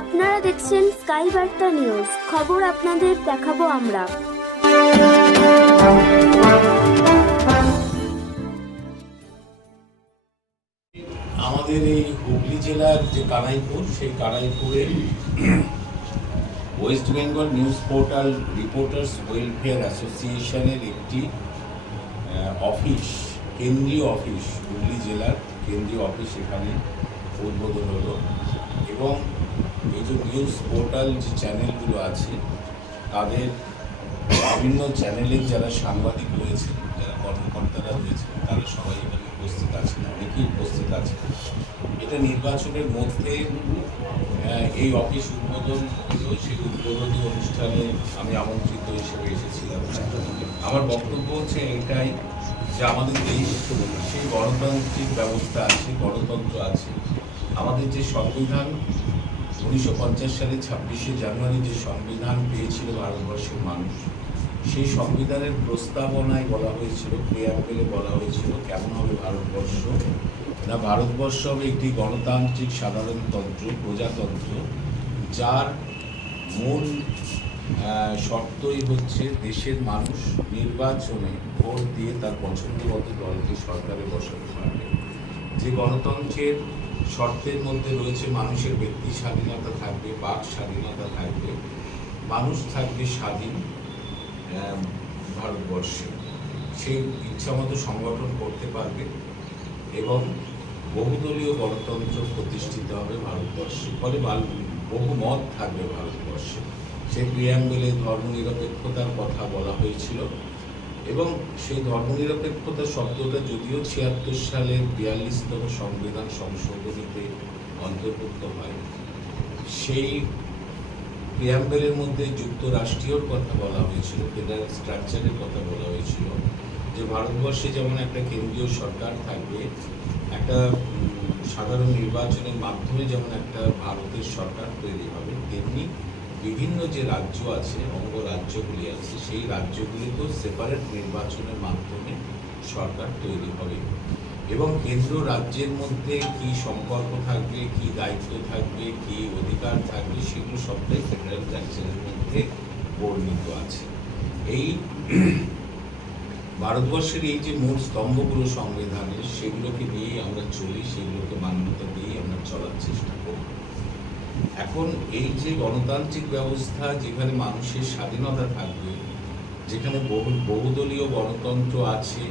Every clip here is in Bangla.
আপনারা দেখছেন স্কাই বার্তা নিউজ। খবর আপনাদের দেখাবো আমরা। আমাদের এই হুগলি জেলার যে কানাইপুর, সেই কানাইপুরে West Bengal news portal reporters welfare অ্যাসোসিয়েশনের একটি অফিস কেন্দ্রীয় অফিস, হুগলি জেলার কেন্দ্রীয় অফিস এখানে উদ্বোধন হলো এবং এই যে নিউজ পোর্টাল যে চ্যানেলগুলো আছে, তাদের বিভিন্ন চ্যানেলের যারা সাংবাদিক রয়েছে যারা কর্মকর্তারা রয়েছে তারা সবাই এখানে উপস্থিত আছেন, অনেকেই উপস্থিত আছেন। এটা নির্বাচনের মধ্যে এই অফিস উদ্বোধন হলো, সেই উদ্বোধনী অনুষ্ঠানে আমি আমন্ত্রিত হিসেবে এসেছিলাম। আমার বক্তব্য হচ্ছে এটাই। যে আমাদের দেশ সেই গণতান্ত্রিক ব্যবস্থা আছে গণতন্ত্র আছে। আমাদের যে সংবিধান, উনিশশো পঞ্চাশ সালে ছাব্বিশে জানুয়ারি যে সংবিধান পেয়েছিল ভারতবর্ষের মানুষ, সেই সংবিধানের প্রস্তাবনায় বলা হয়েছিল প্রিয়াম্বেলে বলা হয়েছিল কেমন হবে ভারতবর্ষ। না, ভারতবর্ষ হবে একটি গণতান্ত্রিক সাধারণতন্ত্র, প্রজাতন্ত্র, যার মূল শর্তই হচ্ছে দেশের মানুষ নির্বাচনে ভোট দিয়ে তার পছন্দমতো দলকে সরকারে বসাতে পারবে। যে গণতন্ত্রের শর্তের মধ্যে রয়েছে মানুষের ব্যক্তি স্বাধীনতা থাকবে, বাক স্বাধীনতা থাকবে, মানুষ থাকবে স্বাধীন ভারতবর্ষে। সে ইচ্ছামতো সংগঠন করতে পারবে এবং বহুদলীয় গণতন্ত্র প্রতিষ্ঠিত হবে ভারতবর্ষে। ফলে বহু মত থাকবে ভারতবর্ষে। সেই প্রিয়াম্বেলে ধর্মনিরপেক্ষতার কথা বলা হয়েছিল। এবং সেই ধর্মনিরপেক্ষতা শব্দটা যদিও ছিয়াত্তর সালের বিয়াল্লিশতম সংবিধান সংশোধনীতে অন্তর্ভুক্ত হয়, সেই প্রিয়াম্বেলের মধ্যে যুক্তরাষ্ট্রীয়র কথা বলা হয়েছিল ফেডারেল স্ট্রাকচারের কথা বলা হয়েছিল। যে ভারতবর্ষে যেমন একটা কেন্দ্রীয় সরকার থাকবে, একটা সাধারণ নির্বাচনের মাধ্যমে যেমন একটা ভারতের সরকার তৈরি হবে, তেমনি বিভিন্ন যে রাজ্য আছে, অঙ্গ রাজ্যগুলি আছে, সেই রাজ্যগুলিতেও সেপারেট নির্বাচনের মাধ্যমে সরকার তৈরি হবে। এবং কেন্দ্র রাজ্যের মধ্যে কি সম্পর্ক থাকবে, কি দায়িত্ব থাকবে, কি অধিকার থাকবে, সেগুলো সবটাই ফেডারেল স্ট্রাকচারের মধ্যে বর্ণিত আছে। এই ভারতবর্ষের এই যে মূল স্তম্ভগুলো সংবিধানের, সেগুলোকে নিয়েই আমরা চলি, সেগুলোকে মান্যতা দিয়েই আমরা চলার চেষ্টা করি এখন এই যে গণতান্ত্রিক ব্যবস্থা যেখানে মানুষের স্বাধীনতা থাকবে, যেখানে বহু বহুদলীয় গণতন্ত্র আছে,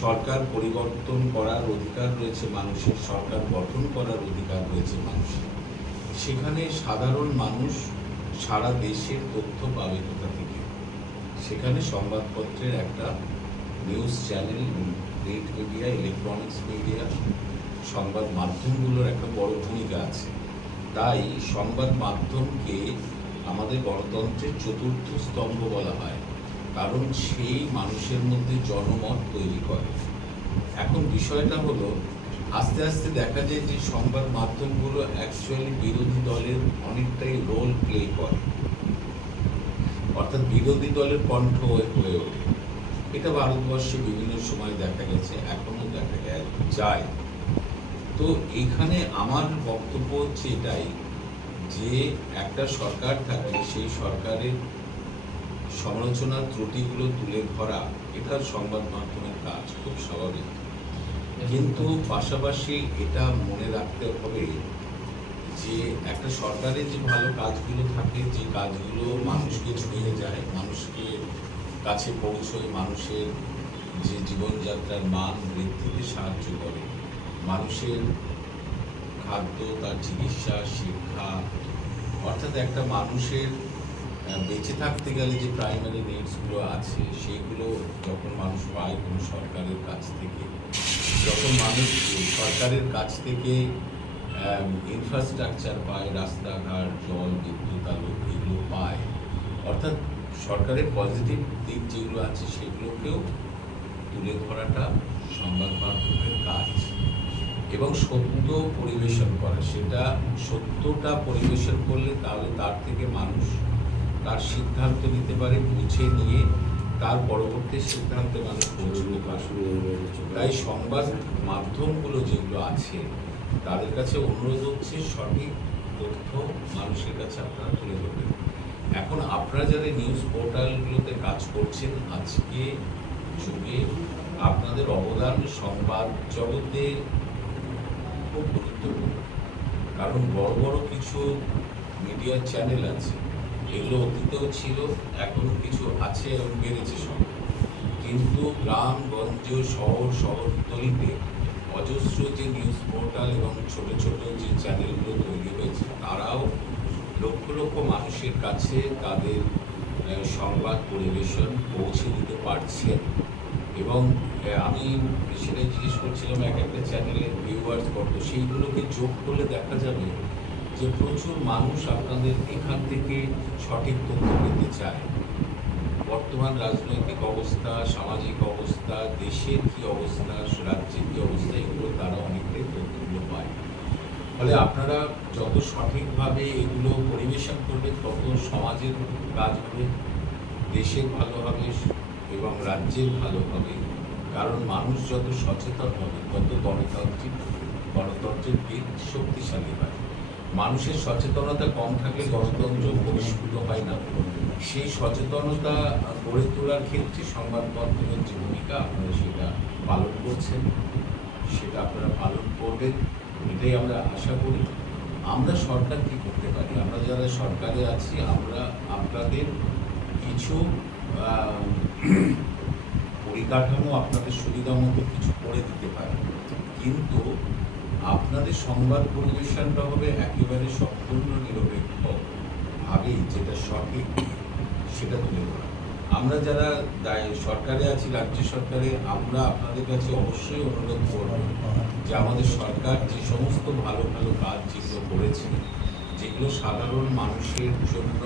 সরকার পরিবর্তন করার অধিকার রয়েছে মানুষের, সরকার গঠন করার অধিকার রয়েছে মানুষের, সেখানে সাধারণ মানুষ সারা দেশের তথ্য পাবে কোথা থেকে? সেখানে সংবাদপত্রের একটা news channel print media, electronics media, সংবাদ মাধ্যমগুলোর একটা বড় ভূমিকা আছে। তাই সংবাদ মাধ্যমকে আমাদের গণতন্ত্রের চতুর্থ স্তম্ভ বলা হয়, কারণ সেই মানুষের মধ্যে জনমত তৈরি করে। এখন বিষয়টা হলো, আস্তে আস্তে দেখা যায় যে সংবাদ মাধ্যমগুলো অ্যাকচুয়ালি বিরোধী দলের অনেকটাই রোল প্লে করে। অর্থাৎ বিরোধী দলের কণ্ঠ হয়ে ওঠে। এটা ভারতবর্ষে বিভিন্ন সময় দেখা গেছে এখনও দেখা যায়। তো এখানে আমার বক্তব্য হচ্ছে এটাই যে একটা সরকার থাকে সেই সরকারের সমালোচনার ত্রুটিগুলো তুলে ধরা এটা সংবাদ মাধ্যমের কাজ, খুব স্বাভাবিক। কিন্তু পাশাপাশি এটা মনে রাখতে হবে যে একটা সরকারের যে ভালো কাজগুলো থাকে, যে কাজগুলো মানুষকে ছুঁয়ে যায়, মানুষকে কাছে পৌঁছয়, মানুষের যে জীবনযাত্রার মান বৃদ্ধিতে সাহায্য করে মানুষের খাদ্য, তার চিকিৎসা, শিক্ষা, অর্থাৎ একটা মানুষের বেঁচে থাকতে গেলে যে প্রাইমারি নিডসগুলো আছে সেইগুলো যখন মানুষ পায় কোনো সরকারের কাছ থেকে, যখন মানুষ সরকারের কাছ থেকে ইনফ্রাস্ট্রাকচার পায়, রাস্তাঘাট, জল, বিদ্যুৎ, আলো, এগুলো পায়, অর্থাৎ সরকারের পজিটিভ দিক যেগুলো আছে, সেগুলোকেও তুলে ধরাটা সংবাদ মাধ্যমের কাজ। এবং সত্য পরিবেশন করা। সেটা সত্যটা পরিবেশন করলে তাহলে তার থেকে মানুষ তার সিদ্ধান্ত নিতে পারে, বুঝে নিয়ে তার পরবর্তী সিদ্ধান্তে মানুষ পৌঁছতে পারবে তাই সংবাদ মাধ্যমগুলো যেগুলো আছে, তাদের কাছে অনুরোধ হচ্ছে সঠিক তথ্য মানুষের কাছে আপনারা তুলে ধরবেন। এখন আপনারা যারা নিউজ পোর্টালগুলোতে কাজ করছেন, আজকে যুগে আপনাদের অবদান সংবাদ জগতে খুব গুরুত্বপূর্ণ কারণ বড় বড় কিছু মিডিয়া চ্যানেল আছে, এগুলো অতীতেও ছিল এখনও কিছু আছে এবং বেড়েছে সব। কিন্তু গ্রাম, গঞ্জ, শহর, শহরতলিতে অজস্র যে নিউজ পোর্টাল এবং ছোট ছোট যে চ্যানেলগুলো তৈরি হয়েছে, তারাও লক্ষ লক্ষ মানুষের কাছে তাদের সংবাদ পরিবেশন পৌঁছে দিতে পারছেন এবং আমি সেটাই জিজ্ঞেস করছিলাম এক একটা চ্যানেলের ভিউয়ার্স কত। সেইগুলোকে যোগ করলে দেখা যাবে যে প্রচুর মানুষ আপনাদের এখান থেকে সঠিক তথ্য পেতে চায়। বর্তমান রাজনৈতিক অবস্থা, সামাজিক অবস্থা, দেশের কি অবস্থা, রাজ্যের কী অবস্থা, এগুলো তারা অনেকটাই তথ্যগুলো পায়। ফলে আপনারা যত সঠিকভাবে এগুলো পরিবেশন করবেন, তত সমাজের কাজ হবে, দেশের ভালো হবে এবং রাজ্যের ভালো হবে। কারণ মানুষ যত সচেতন হবে, তত গণতান্ত্রিক, গণতন্ত্রের দিক শক্তিশালী হয়। মানুষের সচেতনতা কম থাকলে গণতন্ত্র পরিস্ফুট হয় না। সেই সচেতনতা গড়ে তোলার ক্ষেত্রে সংবাদপত্রের যে ভূমিকা, আপনারা সেটা পালন করছেন, সেটা আপনারা পালন করবেন, এটাই আমরা আশা করি। আমরা সরকার কি করতে পারি? আমরা যারা সরকারে আছি, আমরা আপনাদের কিছু পরিকাঠামো আপনাদের সুবিধা মতো কিছু করে দিতে পারে। কিন্তু আপনাদের সংবাদ পরিবেশনটা হবে একেবারে সম্পূর্ণ নিরপেক্ষ ভাবেই যেটা সঠিক, সেটা তুলে ধরা। আমরা যারা সরকারে আছি, রাজ্য সরকারে, আমরা আপনাদের কাছে অবশ্যই অনুরোধ করব যে আমাদের সরকার যে সমস্ত ভালো ভালো কাজ যেগুলো করেছে, যেগুলো সাধারণ মানুষের জন্য